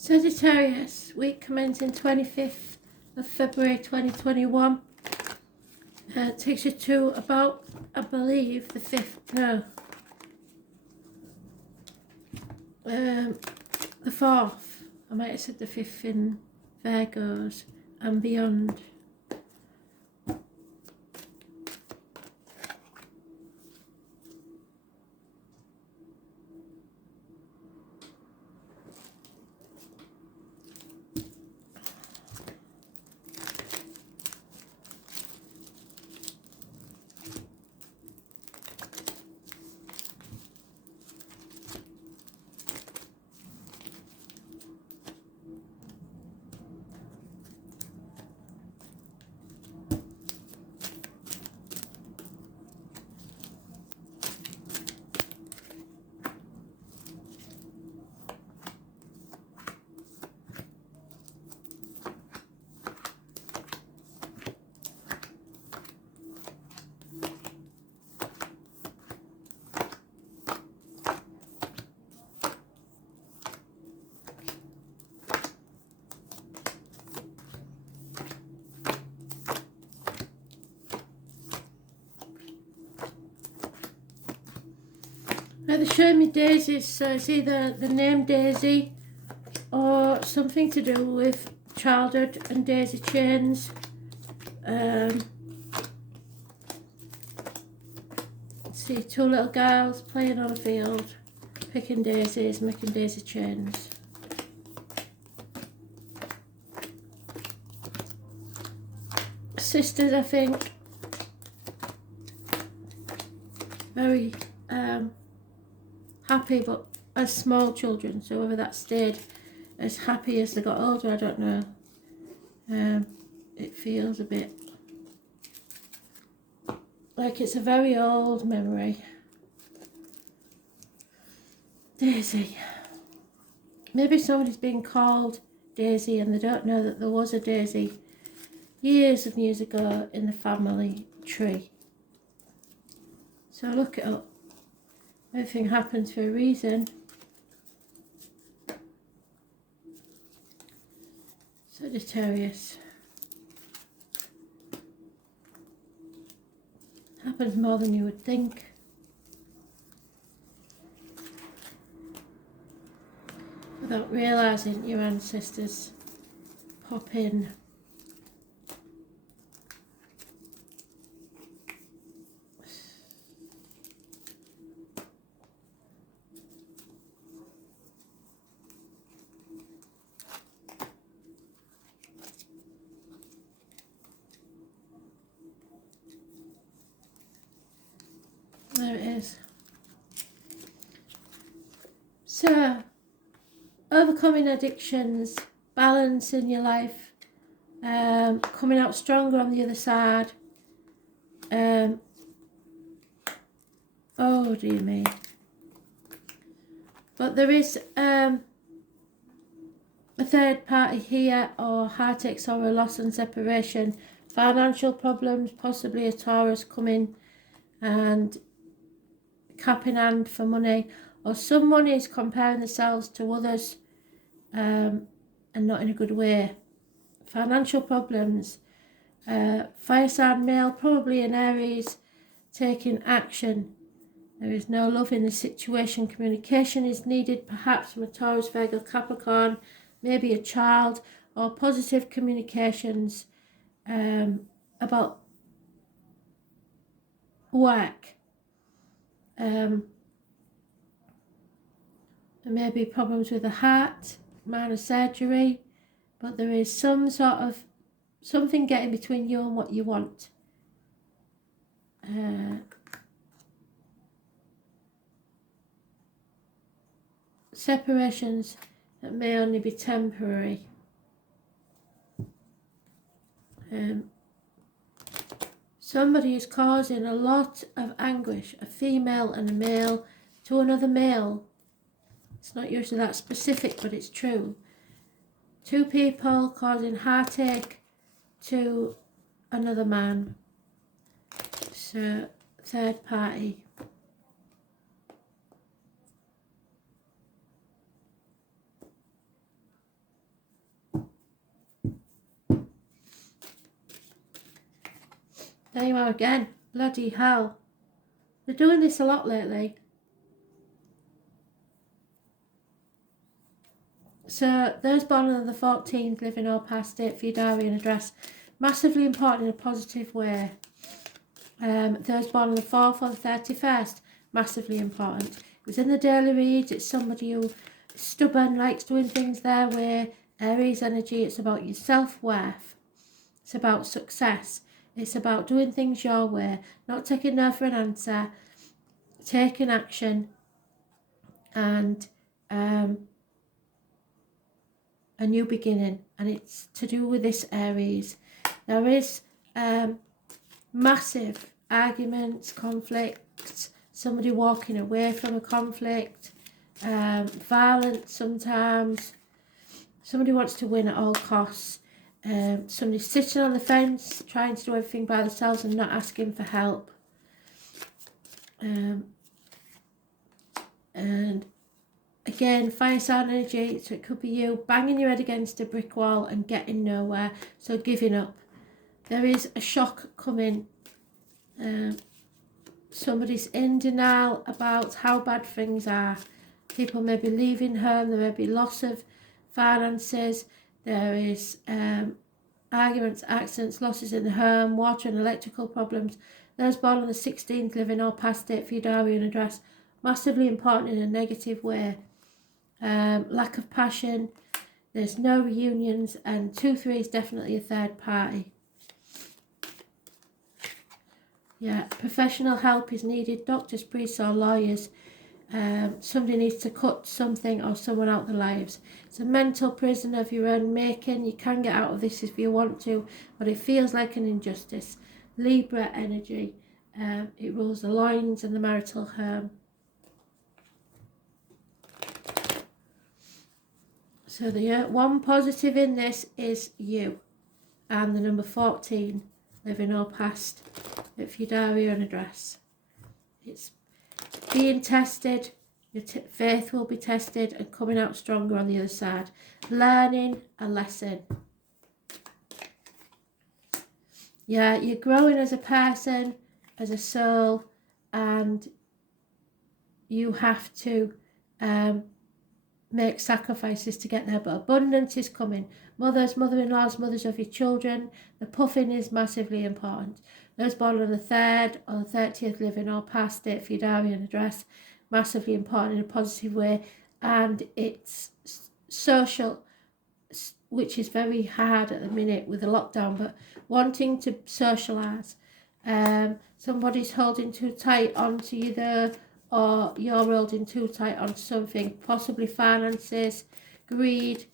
Sagittarius, week commencing 25th of February 2021. Takes you to about, I believe, the 4th. I might have said the 5th in Virgos and beyond. Now they're showing me daisies, so it's either the name Daisy or something to do with childhood and daisy chains. See two little girls playing on a field, picking daisies, making daisy chains. Sisters, I think, very happy, but as small children, so whether that stayed as happy as they got older, I don't know. It feels a bit like it's a very old memory. Daisy. Maybe somebody's been called Daisy and they don't know that there was a Daisy years and years ago in the family tree. So look it up. Everything happens for a reason. Sagittarius. Happens more than you would think. Without realising, your ancestors pop in. There it is. So, overcoming addictions, balance in your life, coming out stronger on the other side. Oh dear me. But there is a third party here, or heartache, sorrow, loss and separation, financial problems, possibly a Taurus coming and cap in hand for money, or someone is comparing themselves to others and not in a good way. Financial problems, fire sign male, probably an Aries, taking action. There is no love in the situation. Communication is needed, perhaps from a Taurus, Virgo, Capricorn, maybe a child, or positive communications about work. There may be problems with the heart, minor surgery, but there is some sort of something getting between you and what you want. Separations that may only be temporary. Somebody is causing a lot of anguish, a female and a male, to another male. It's not usually that specific, but it's true. Two people causing heartache to another man. So, third party. There you are again. Bloody hell. They're doing this a lot lately. So those born on the 14th, living or past date for your diary and address, massively important in a positive way. Those born on the 4th or the 31st, massively important. It was in the daily reads. It's somebody who is stubborn, likes doing things their way. Aries energy, it's about your self-worth. It's about success. It's about doing things your way, not taking no for an answer, taking action, and a new beginning. And it's to do with this Aries. There is massive arguments, conflicts, somebody walking away from a conflict, violence sometimes, somebody wants to win at all costs, somebody sitting on the fence trying to do everything by themselves and not asking for help, and again, fire sign energy, so it could be you banging your head against a brick wall and getting nowhere, so giving up. There is a shock coming. Somebody's in denial about how bad things are. People may be leaving home, there may be loss of finances, there is arguments, accidents, losses in the home, water and electrical problems. Those born on the 16th, living or past date for your diary and address, massively important in a negative way. Lack of passion, there's no reunions, and 2-3 is definitely a third party. Yeah, professional help is needed, doctors, priests or lawyers. Somebody needs to cut something or someone out of their lives. It's a mental prison of your own making. You can get out of this if you want to, but it feels like an injustice. Libra energy, it rules the loins and the marital home. So the one positive in this is you and the number 14, living or past, if your diary and address. It's being tested, your faith will be tested and coming out stronger on the other side. Learning a lesson. Yeah, you're growing as a person, as a soul, and you have to make sacrifices to get there, but abundance is coming. Mothers, mother-in-laws, mothers of your children, the puffing is massively important. Those born on the 3rd or 30th, living or past date for your diary and address, massively important in a positive way. And it's social, which is very hard at the minute with the lockdown, but wanting to socialise. Somebody's holding too tight onto you there, or you're holding too tight on something, possibly finances, greed,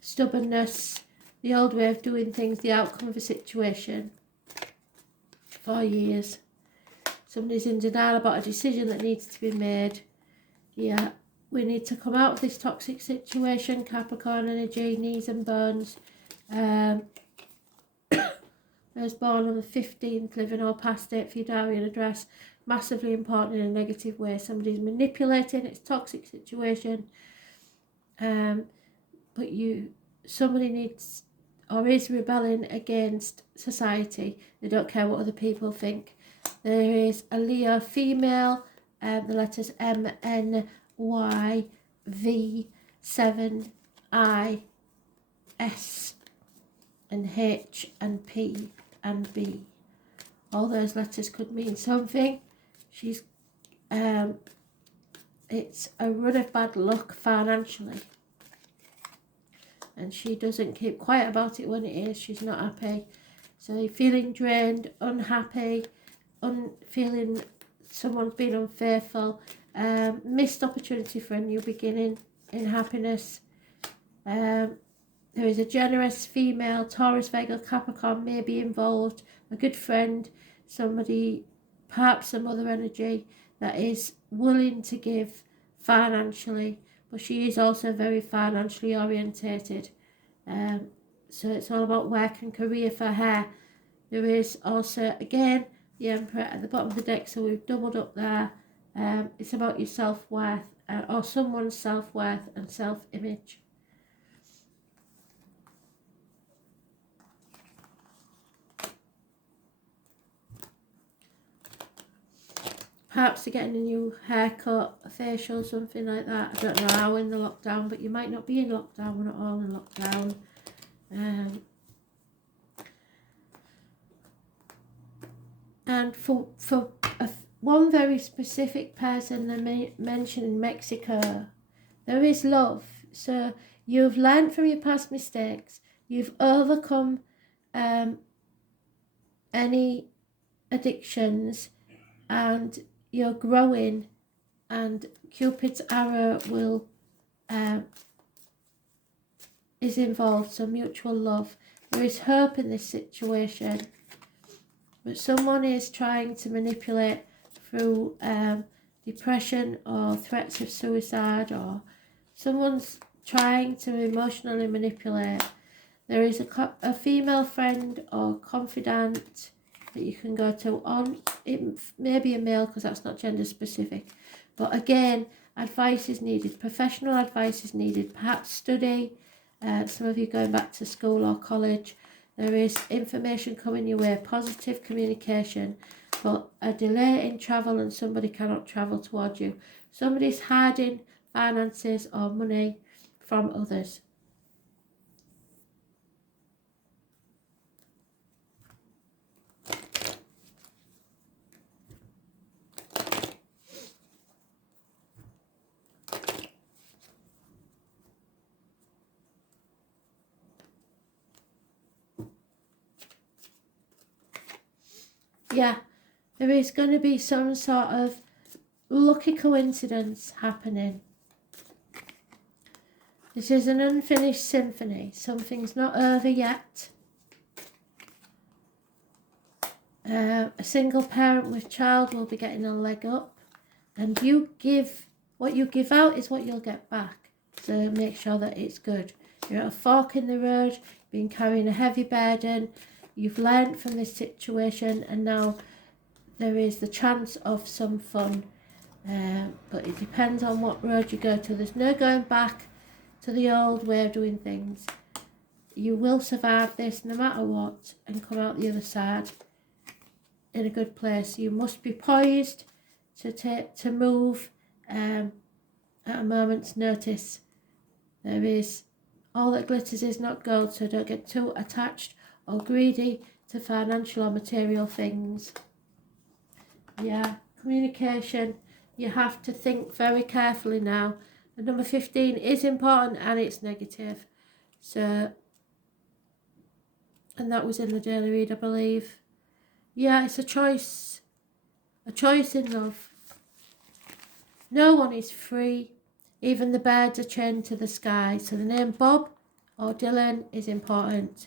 stubbornness, the old way of doing things, the outcome of a situation for years. Somebody's in denial about a decision that needs to be made. Yeah, we need to come out of this toxic situation, Capricorn energy, knees and bones. Those born on the 15th, living or past date for your diary and address, massively important in a negative way. Somebody's manipulating, it's a toxic situation. But somebody needs or is rebelling against society. They don't care what other people think. There is a Leo female, the letters M, N, Y, V, 7, I, S, and H, and P, and B. All those letters could mean something. She's, it's a run of bad luck financially. And she doesn't keep quiet about it when it is. She's not happy. So you're feeling drained, unhappy, feeling someone's been unfaithful, missed opportunity for a new beginning in happiness. There is a generous female, Taurus, Virgo, Capricorn may be involved, a good friend, somebody, perhaps a mother energy that is willing to give financially, but she is also very financially orientated. So it's all about work and career for her. There is also, again, the Emperor at the bottom of the deck, so we've doubled up there. It's about your self-worth, or someone's self-worth and self-image. perhaps they're getting a new haircut, a facial, something like that. I don't know how in the lockdown, but you might not be in lockdown. We're not all in lockdown. And for one very specific person they mentioned in Mexico, there is love. So you've learned from your past mistakes. You've overcome any addictions, and you're growing, and Cupid's arrow will is involved, so mutual love. There is hope in this situation, but someone is trying to manipulate through depression or threats of suicide, or someone's trying to emotionally manipulate. There is a female friend or confidant that you can go to on. It may be a male because that's not gender specific. But again, advice is needed. Professional advice is needed. Perhaps study. Some of you going back to school or college. There is information coming your way. Positive communication. But a delay in travel and somebody cannot travel towards you. Somebody's hiding finances or money from others. Yeah, there is going to be some sort of lucky coincidence happening. This is an unfinished symphony. Something's not over yet. A single parent with child will be getting a leg up. And what you give out is what you'll get back. So make sure that it's good. You're at a fork in the road. You've been carrying a heavy burden. You've learned from this situation, and now there is the chance of some fun. But it depends on what road you go to. There's no going back to the old way of doing things. You will survive this no matter what and come out the other side in a good place. You must be poised to move at a moment's notice. There is all that glitters is not gold, so don't get too attached or greedy to financial or material things. Yeah, communication. You have to think very carefully now. The number 15 is important and it's negative. So, and that was in the daily read, I believe. Yeah, it's a choice. A choice in love. No one is free. Even the birds are chained to the sky. So the name Bob or Dylan is important.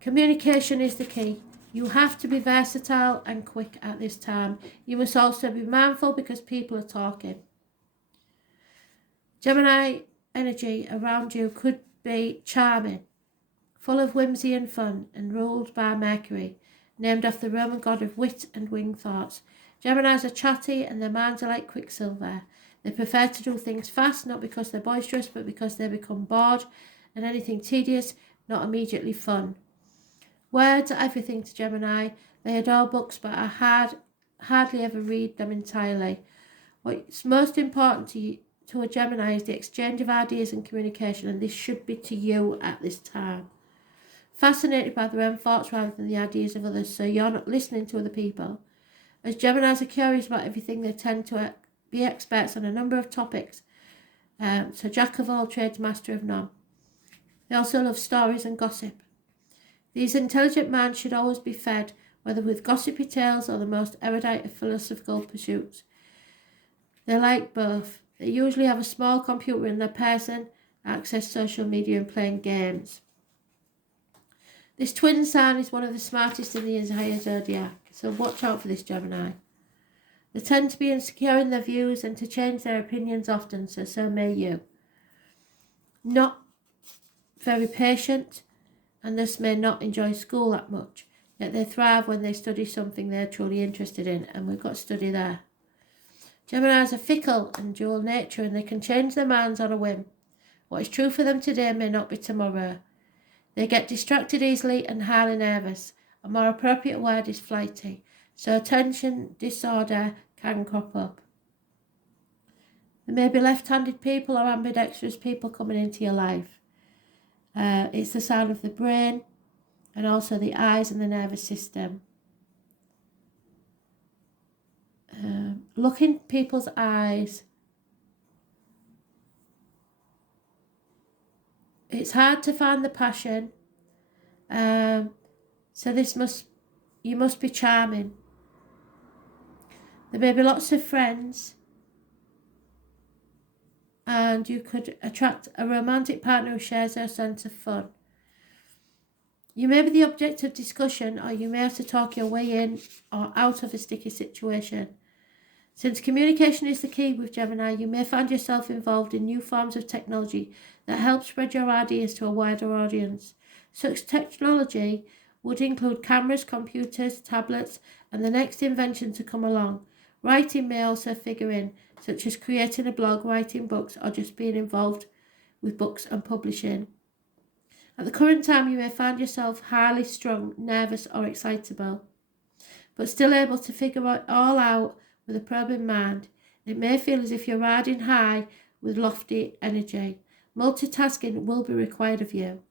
Communication is the key. You have to be versatile and quick at this time. You must also be mindful because people are talking. Gemini energy around you could be charming, full of whimsy and fun, and ruled by Mercury, named after the Roman god of wit and winged thoughts. Geminis are chatty and their minds are like quicksilver. They prefer to do things fast, not because they're boisterous, but because they become bored, and anything tedious, not immediately fun. Words are everything to Gemini. They adore books, but hardly ever read them entirely. What's most important to a Gemini is the exchange of ideas and communication, and this should be to you at this time. Fascinated by their own thoughts rather than the ideas of others, so you're not listening to other people. As Geminis are curious about everything, they tend to be experts on a number of topics. So jack of all trades, master of none. They also love stories and gossip. These intelligent minds should always be fed, whether with gossipy tales or the most erudite of philosophical pursuits. They like both. They usually have a small computer in their person, access social media and playing games. This twin sign is one of the smartest in the entire zodiac, so watch out for this Gemini. They tend to be insecure in their views and to change their opinions often, so may you. Not very patient, and thus may not enjoy school that much, yet they thrive when they study something they're truly interested in, and we've got study there. Geminis are fickle and dual nature, and they can change their minds on a whim. What is true for them today may not be tomorrow. They get distracted easily and highly nervous. A more appropriate word is flighty. So attention disorder can crop up. There may be left-handed people or ambidextrous people coming into your life. It's the sign of the brain and also the eyes and the nervous system. Look in people's eyes. It's hard to find the passion. So you must be charming. There may be lots of friends, and you could attract a romantic partner who shares their sense of fun. You may be the object of discussion, or you may have to talk your way in or out of a sticky situation. Since communication is the key with Gemini, you may find yourself involved in new forms of technology that help spread your ideas to a wider audience. Such technology would include cameras, computers, tablets, and the next invention to come along. Writing may also figure in, such as creating a blog, writing books, or just being involved with books and publishing. At the current time, you may find yourself highly strung, nervous, or excitable, but still able to figure it all out with a probing mind. It may feel as if you're riding high with lofty energy. Multitasking will be required of you.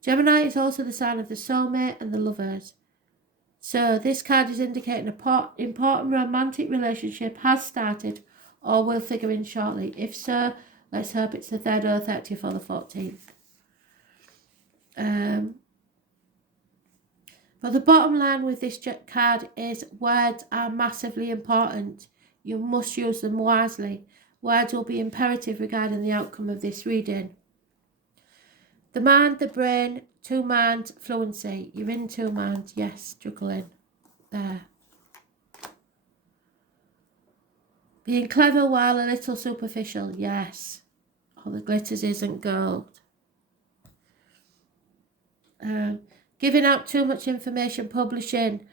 Gemini is also the sign of the soulmate and the lovers. So this card is indicating an important romantic relationship has started or will figure in shortly. If so, let's hope it's the 3rd or 30th or the 14th. But the bottom line with this card is words are massively important. You must use them wisely. Words will be imperative regarding the outcome of this reading. The mind, the brain, two minds, fluency. You're in two minds, yes, juggling. There. Being clever while a little superficial, yes. All the glitters isn't gold. Giving out too much information, publishing,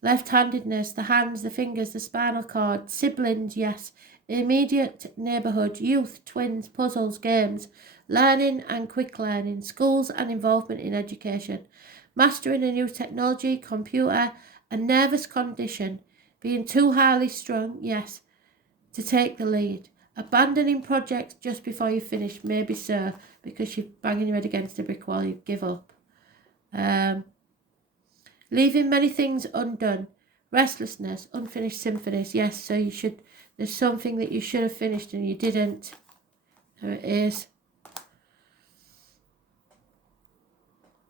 left-handedness, the hands, the fingers, the spinal cord, siblings, yes, immediate neighbourhood, youth, twins, puzzles, games, learning and quick learning, schools and involvement in education, mastering a new technology, computer, a nervous condition, being too highly strung, yes, to take the lead, abandoning projects just before you finish, maybe so, because you're banging your head against a brick wall, you give up. Leaving many things undone, restlessness, unfinished symphonies, yes, so there's something that you should have finished and you didn't. There it is.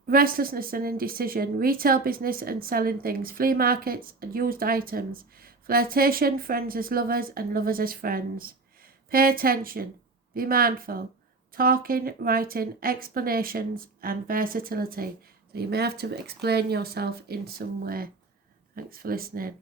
Restlessness and indecision, retail business and selling things, flea markets and used items, flirtation, friends as lovers and lovers as friends. Pay attention, be mindful, talking, writing, explanations and versatility. So you may have to explain yourself in some way. Thanks for listening.